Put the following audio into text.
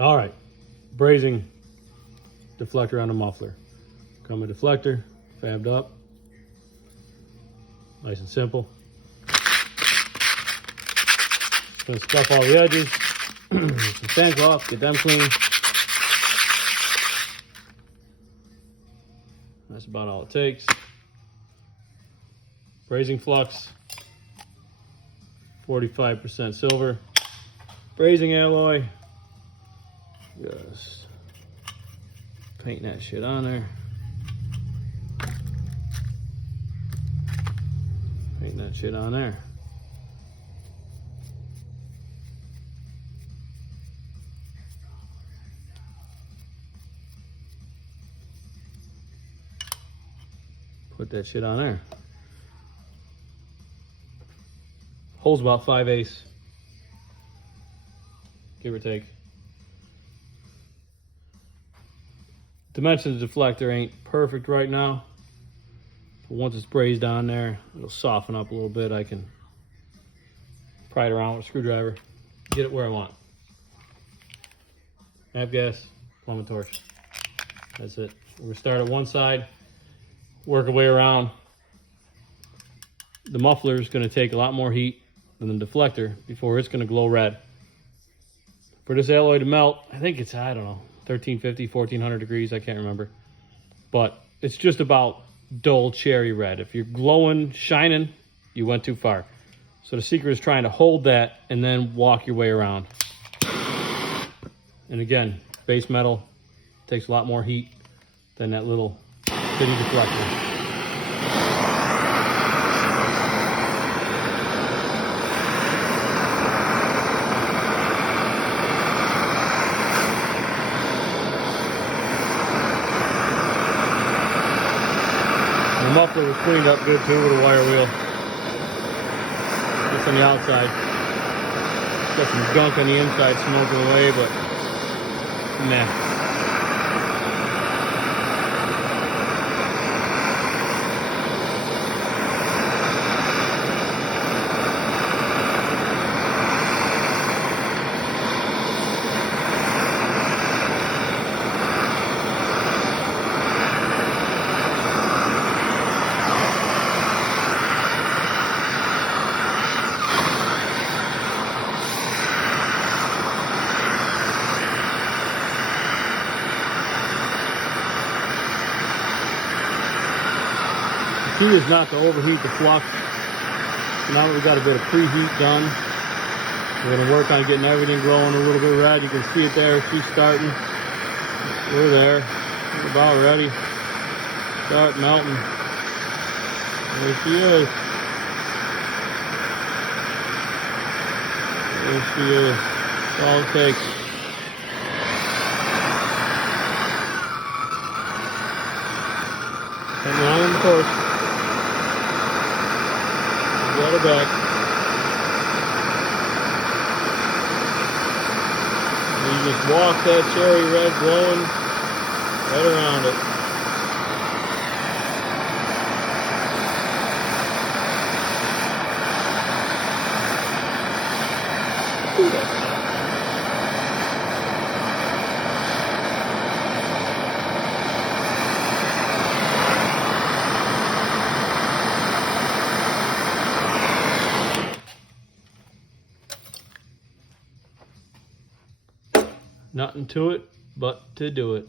All right, brazing deflector on a muffler. Come a deflector, fabbed up, nice and simple. Just gonna scuff all the edges, some sand cloth, get them clean. That's about all it takes. Brazing flux, 45% silver. Brazing alloy, just paint that shit on there. Paint that shit on there. Put that shit on there. Hole's about 5/8, give or take. Dimensions of the deflector ain't perfect right now, but once it's brazed on there, it'll soften up a little bit. I can pry it around with a screwdriver, get it where I want. Nav gas, plumb and torch. That's it. We're gonna start at one side, work our way around. The muffler is going to take a lot more heat than the deflector before it's going to glow red. For this alloy to melt, I think it's, I don't know, 1350, 1400 degrees, I can't remember. But it's just about dull cherry red. If you're glowing, shining, you went too far. So the secret is trying to hold that and then walk your way around. And again, base metal takes a lot more heat than that little bitty deflector. The muffler was cleaned up good too with a wire wheel. Just on the outside. Got some gunk on the inside smoking away, but nah. The key is not to overheat the flux. Now that we've got a bit of preheat done, we're going to work on getting everything glowing a little bit red. You can see it there. She's starting. We're there. We're about ready. Start melting. There she is. There she is. That's all it takes. Come on the torch. Got her back. And you just walk that cherry red glowing right around it. Ooh, that's hot. Nothing to it but to do it.